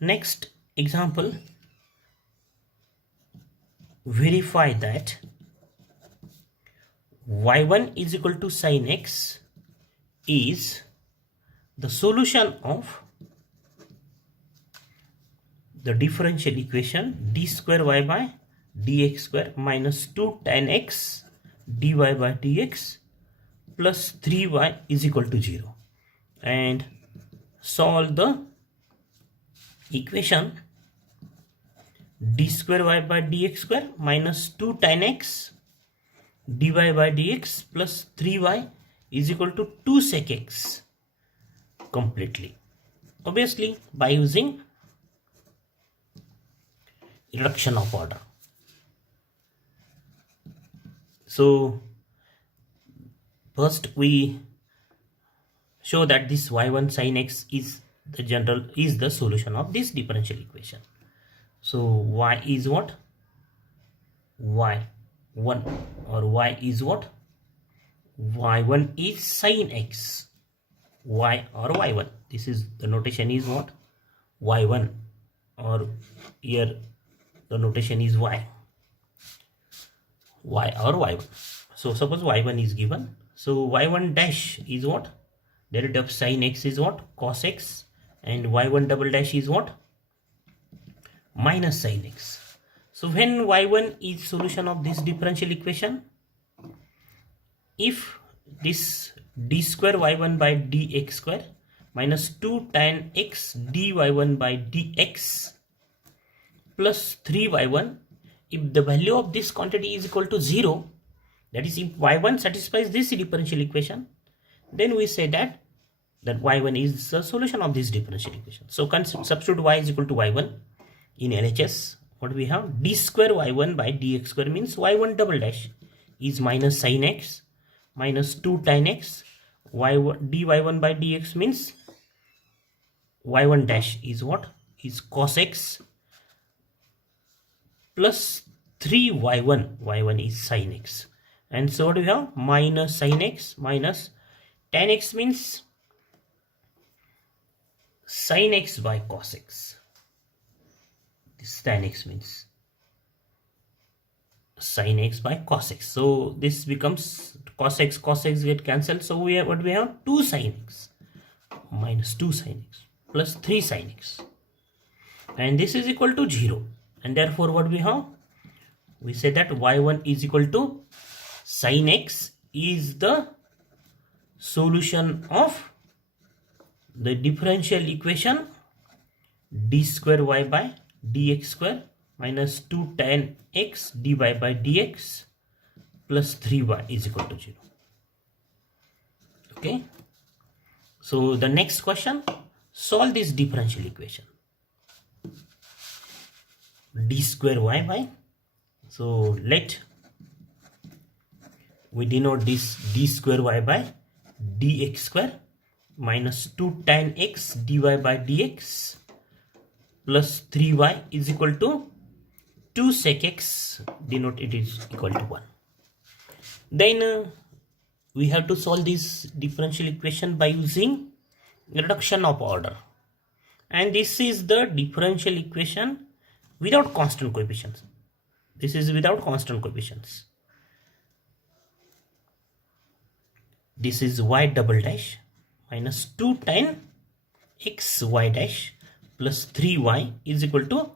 Next example, verify that y1 is equal to sin x is the solution of the differential equation d square y by dx square minus 2 tan x dy by dx plus 3y is equal to 0, and solve the equation d square y by dx square minus 2 tan x dy by dx plus 3y is equal to 2 sec x completely, obviously by using reduction of order. So first we show that this y1 sin x is the solution of this differential equation. So y is what? y1, or y is what? y1 is sin x, y or y1. This is the notation is what? y1, or here the notation is y or y1. So suppose y1 is given, so y1 dash is what? Derivative of sin x is what? Cos x, and y1 double dash is what? Minus sin x. So when y1 is solution of this differential equation, if this d square y1 by dx square minus 2 tan x dy1 by dx plus 3y1, if the value of this quantity is equal to 0, that is if y1 satisfies this differential equation, then we say that y1 is the solution of this differential equation. So substitute y is equal to y1 in LHS. What we have? D square y1 by dx square means y1 double dash is minus sin x minus 2 tan x, y1 dy1 by dx means y1 dash is what? Is cos x plus 3y1, y1 is sin x, and so what do we have? Minus sin x minus tan x means sin x by cos x. This tan x means sin x by cos x. So this becomes cos x get cancelled. So we have what we have? 2 sin x minus 2 sin x plus 3 sin x, and this is equal to 0, and therefore what we have? We say that y1 is equal to sin x is the solution of the differential equation d square y by dx square minus 2 tan x dy by dx plus 3y is equal to 0. Okay. So the next question, solve this differential equation d square y by, so let we denote this d square y by dx square minus 2 tan x dy by dx plus 3y is equal to 2 sec x, denote it is equal to 1. Then we have to solve this differential equation by using reduction of order, and this is the differential equation without constant coefficients. This is without constant coefficients. This is y double dash minus 2 tan x y dash plus 3y is equal to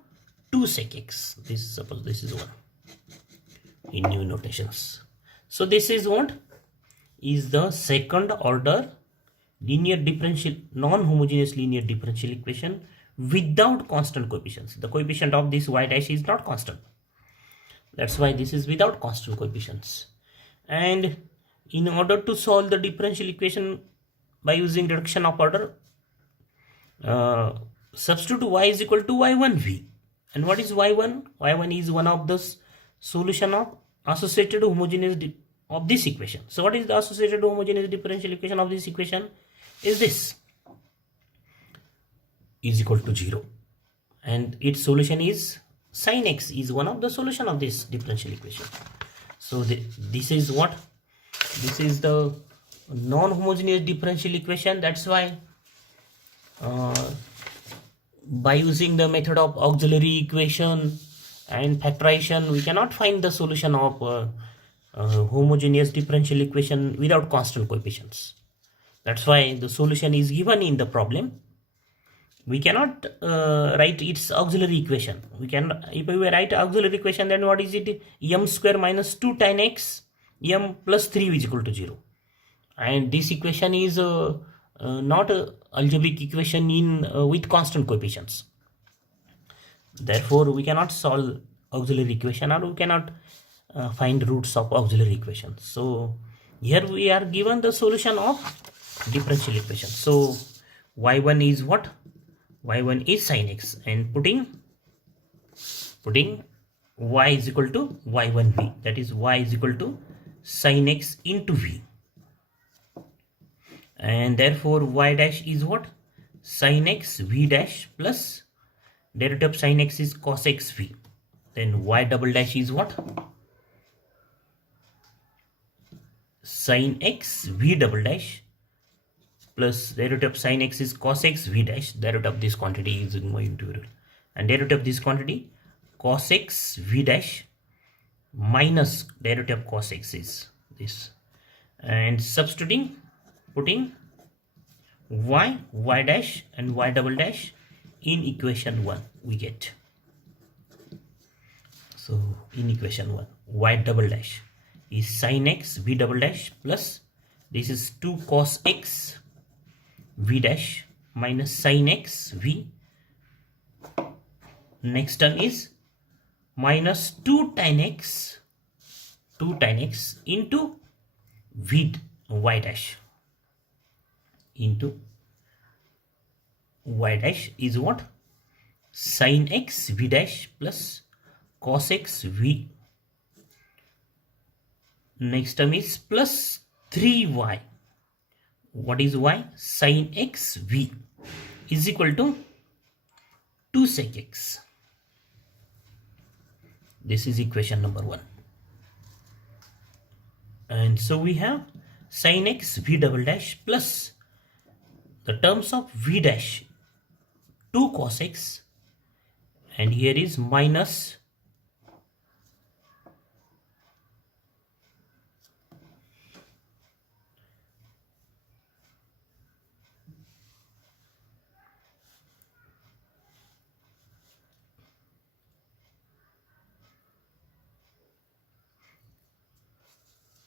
2 sec x. This, suppose this is 1 in new notations. So this is what is the second order linear differential, non-homogeneous linear differential equation without constant coefficients. The coefficient of this y dash is not constant. That's why this is without constant coefficients. And in order to solve the differential equation by using reduction of order, substitute y is equal to y1v. And what is y1? y1 is one of the solution of associated homogeneous of this equation. So what is the associated homogeneous differential equation of this equation? Is this is equal to 0, and its solution is sin x is one of the solution of this differential equation. So this is what? This is the non-homogeneous differential equation. That's why by using the method of auxiliary equation and factorization, we cannot find the solution of homogeneous differential equation without constant coefficients. That's why the solution is given in the problem. We cannot write its auxiliary equation. We can, if we write auxiliary equation, then what is it? M square minus 2 tan x m plus 3 is equal to 0. And this equation is not a algebraic equation in with constant coefficients. Therefore, we cannot solve auxiliary equation, or we cannot find roots of auxiliary equation. So here we are given the solution of differential equation. So y1 is what? Y1 is sin x, and putting y is equal to y1v, that is y is equal to sin x into v, and therefore y dash is what? Sin x v dash plus derivative of sin x is cos x v. Then y double dash is what? Sin x v double dash plus derivative of sin x is cos x v dash. Derivative of this quantity is going to, and derivative of this quantity cos x v dash minus derivative of cos x is this, and substituting, putting y dash and y double dash in equation 1 we get. So in equation 1, y double dash is sin x v double dash plus this is 2 cos x v dash minus sin x v. Next term is minus 2 tan x into v y dash, into y dash is what? Sin x v dash plus cos x v. Next term is plus 3y. What is y? Sin x v is equal to 2 sec x. This is equation number 1. And so we have sin x v double dash plus the terms of v dash 2 cos x, and here is minus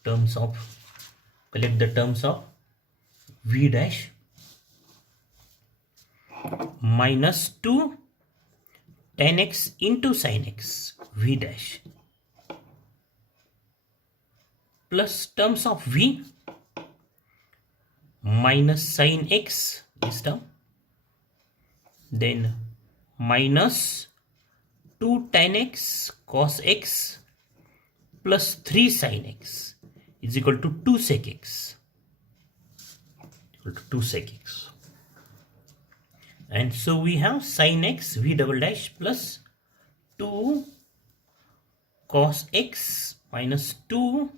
terms of, collect the terms of v dash minus 2 tan x into sin x v dash plus terms of v minus sin x, this term, then minus 2 tan x cos x plus 3 sin x is equal to 2 sec x, equal to 2 sec x. And so we have sin x v double dash plus 2 cos x minus 2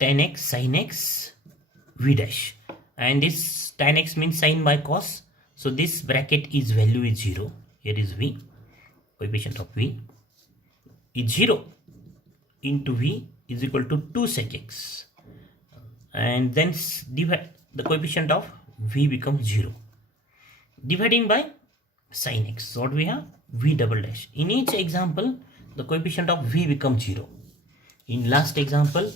tan x sin x v dash, and this tan x means sin by cos, so this bracket is value is 0. Here is v, coefficient of v is 0 into v is equal to 2 sec x, and then divide, the coefficient of v becomes 0, dividing by sin x. So what we have? V double dash. In each example the coefficient of v becomes 0. In last example,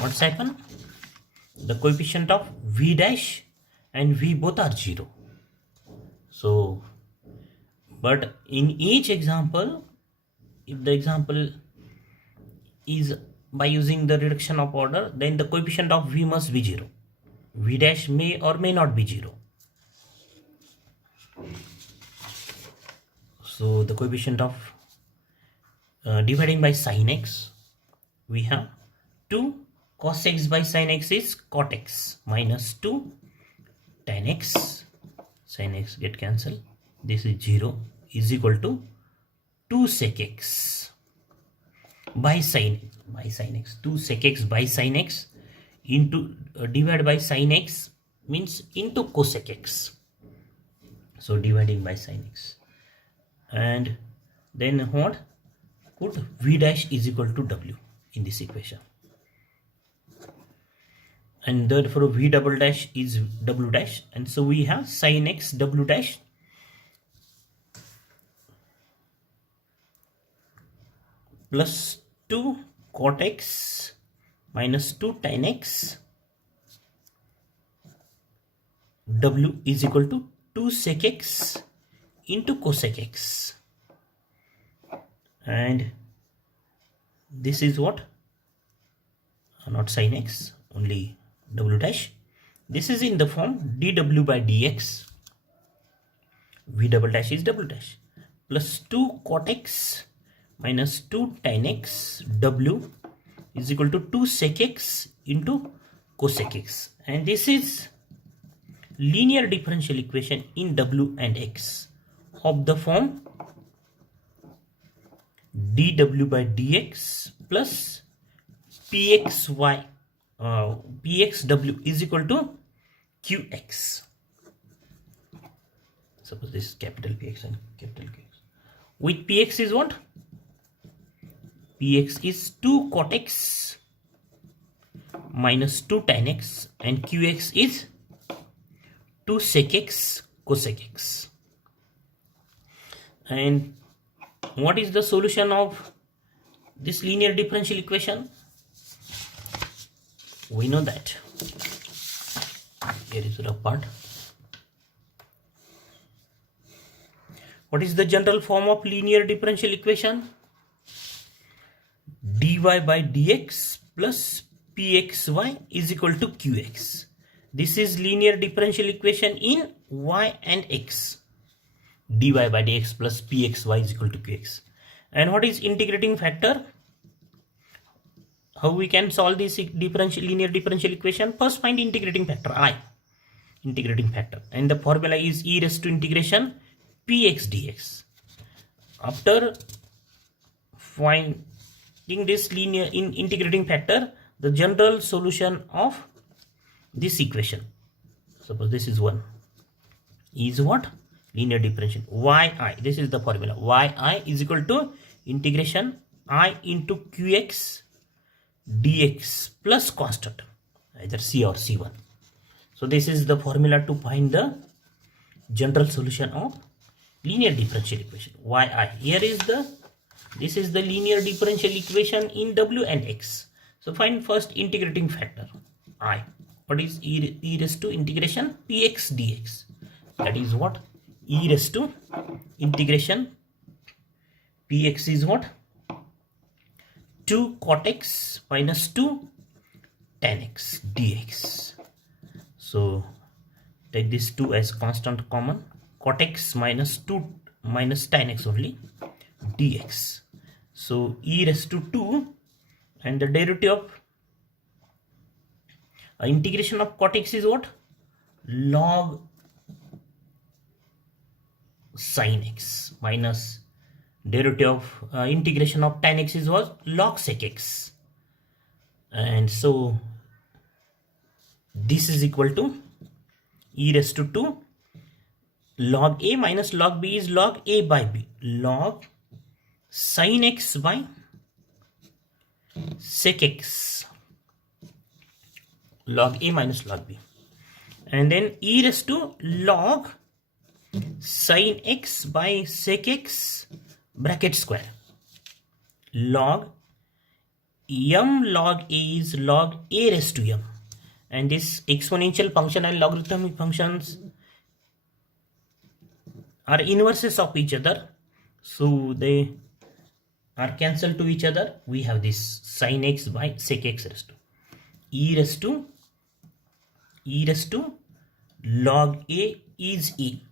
what's happened? The coefficient of v dash and v both are 0. So, but in each example, if the example is by using the reduction of order, then the coefficient of v must be 0. V dash may or may not be 0. So the coefficient of dividing by sin x, we have 2 cos x by sin x is cot x minus 2 tan x, sin x get cancelled, this is 0, is equal to 2 sec x by sin x, 2 sec x by sin x into divided by sin x means into cosec x, so dividing by sin x, and then what, put v dash is equal to w in this equation, and therefore v double dash is w dash, and so we have sin x w dash plus 2 cot x minus 2 tan x w is equal to 2 sec x into cosec x, and this is what, not sin x, only w dash, this is in the form dw by dx, v double dash is w dash, plus 2 cot x minus 2 tan x w is equal to 2 sec x into cosec x, and this is linear differential equation in w and x of the form dw by dx plus pxw is equal to qx. Suppose this is capital Px and capital Qx. With px is what? Px is 2 cot x minus 2 tan x, and qx is 2 sec x cosec x. And what is the solution of this linear differential equation? We know that. Here is the rough part. What is the general form of linear differential equation? dy by dx plus pxy is equal to qx. This is linear differential equation in y and x. dy by dx plus pxy is equal to qx. And what is integrating factor? How we can solve this linear differential equation? First find integrating factor I, integrating factor, and the formula is e raised to integration px dx. After finding this linear integrating factor, the general solution of this equation, suppose this is 1, is what? Linear differential yi, this is the formula, yi is equal to integration I into qx dx plus constant, either c or c1. So this is the formula to find the general solution of linear differential equation yi. Here is this is the linear differential equation in w and x. So find first integrating factor I. What is e raised to integration px dx? That is what? E raised to integration px is what? 2 cot x minus 2 tan x dx. So take this 2 as constant common, cot x minus 2 minus tan x only dx. So e raised to 2, and the derivative of integration of cot x is what? Log sin x minus derivative of integration of tan x is what? Log sec x. And so this is equal to e raised to 2 log a minus log b is log a by b, log sin x by sec x, log a minus log b, and then e raised to log sin x by sec x bracket square, log m log a is log a raised to m, and this exponential function and logarithmic functions are inverses of each other, so they are cancelled to each other. We have this sin x by sec x raised to e raised to log a is e,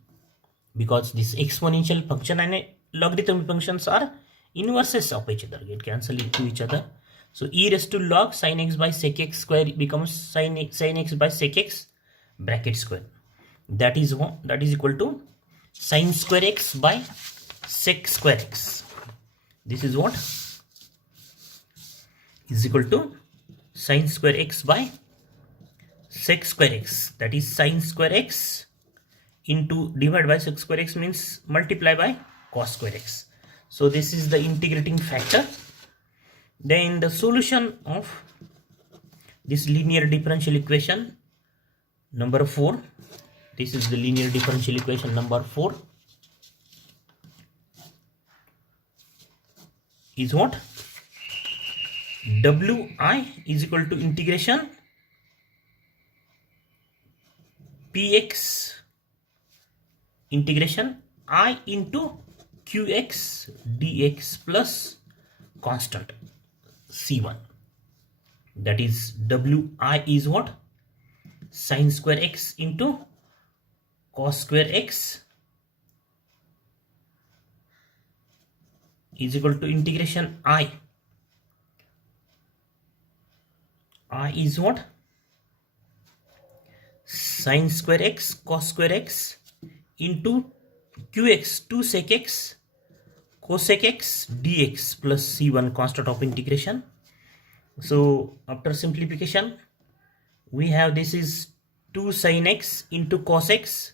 because this exponential function and logarithmic functions are inverses of each other, get cancelled to each other. So e raised to log sin x by sec x square becomes sin x by sec x bracket square. that is equal to sine square x by sec square x. This is what is equal to sine square x by sec square x, that is sine square x into divided by sec square x means multiply by cos square x. So this is the integrating factor. Then the solution of this linear differential equation number 4, this is the linear differential equation number 4, is what? Wi is equal to integration px integration I into qx dx plus constant c1. That is Wi is what? Sine square x into cos square x is equal to integration I is what? Sine square x cos square x into qx 2 sec x cosec x dx plus c1 constant of integration. So after simplification we have this is 2 sin x into cos x,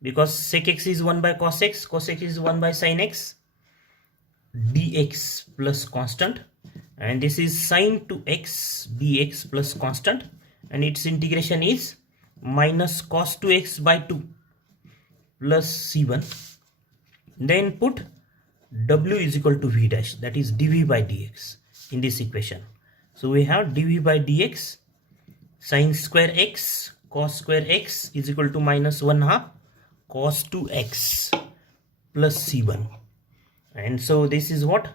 because sec x is 1 by cos x, cos x is 1 by sin x, dx plus constant, and this is sin 2x dx plus constant, and its integration is minus cos 2x by 2 plus c1. Then put w is equal to v dash, that is dv by dx in this equation. So we have dv by dx sin square x cos square x is equal to minus 1/2 cos 2x plus c1. And so this is what?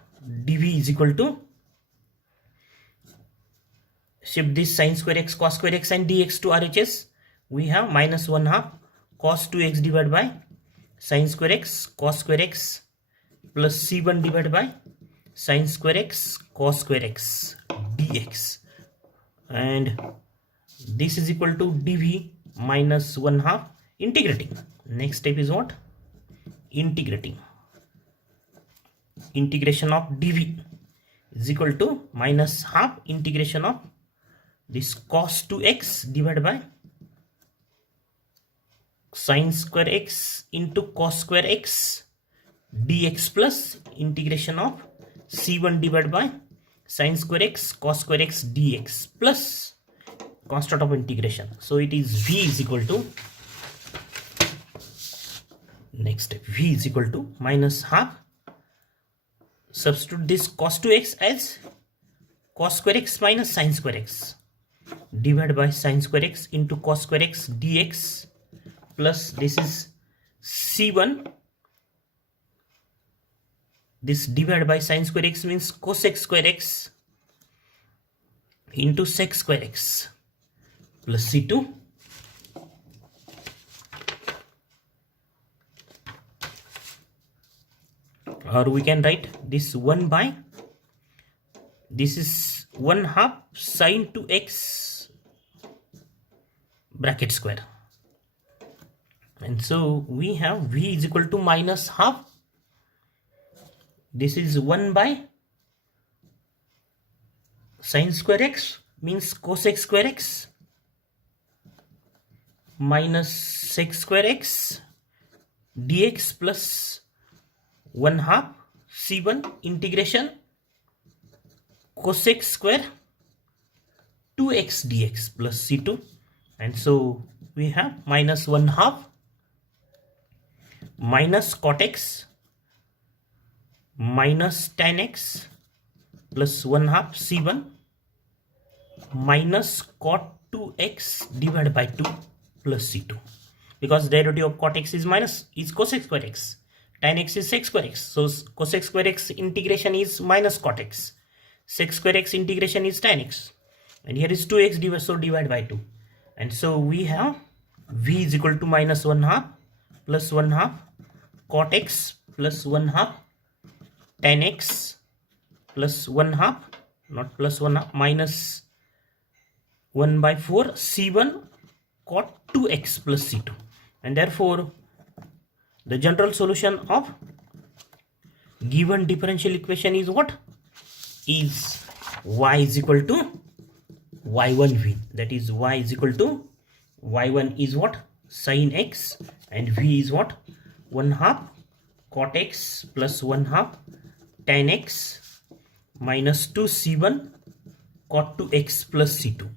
dv is equal to, shift this sin square x cos square x and dx to RHS. We have minus 1/2 cos 2x divided by sin square x cos square x plus c1 divided by sin square x cos square x dx, and this is equal to dv minus 1/2 integrating. Next step is what? Integrating. Integration of dv is equal to minus half integration of this cos 2x divided by sin square x into cos square x dx plus integration of c1 divided by sin square x cos square x dx plus constant of integration. So it is v is equal to, next step, v is equal to minus half, substitute this cos 2x as cos square x minus sin square x divided by sin square x into cos square x dx plus this is c1, this divided by sin square x means cosec square x into sec square x plus c2 or we can write this 1 by, this is 1/2 sin 2x bracket square, and so we have v is equal to minus half, this is 1 by sin square x means cosec square x minus sec square x dx plus 1/2 c1 integration cosec square 2x dx plus c2, and so we have minus 1/2 minus cot x minus tan x plus 1/2 c1 minus cot 2x divided by 2 plus c2, because derivative of cot x is cosec square x, tan x is sec square x, so cosec square x integration is minus cot x, sec square x integration is tan x, and here is 2x divided, so divide by 2, and so we have v is equal to minus 1/2 plus 1/2 cot x plus 1/2 tan x plus 1/2, not plus 1/2, minus 1/4 c1 cot 2x plus c2. and therefore the general solution of given differential equation is what? Is y is equal to y1v, that is y is equal to y1 is what? Sin x, and v is what? 1/2 cot x plus 1/2 tan x minus 2c1 cot 2x plus c2.